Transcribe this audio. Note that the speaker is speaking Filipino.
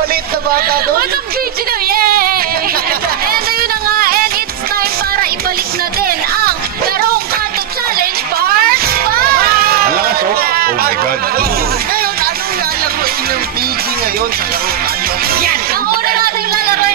maliit na bata doon. What's up, video? Yay! And ayun na nga, and it's time para ibalik na din ang Larong Kanto Challenge Part 5! Ang lakas, oh. Oh my God. Ngayon, anong lalaroin ng PG ngayon sa laro kanto? Ang una natin lalaroin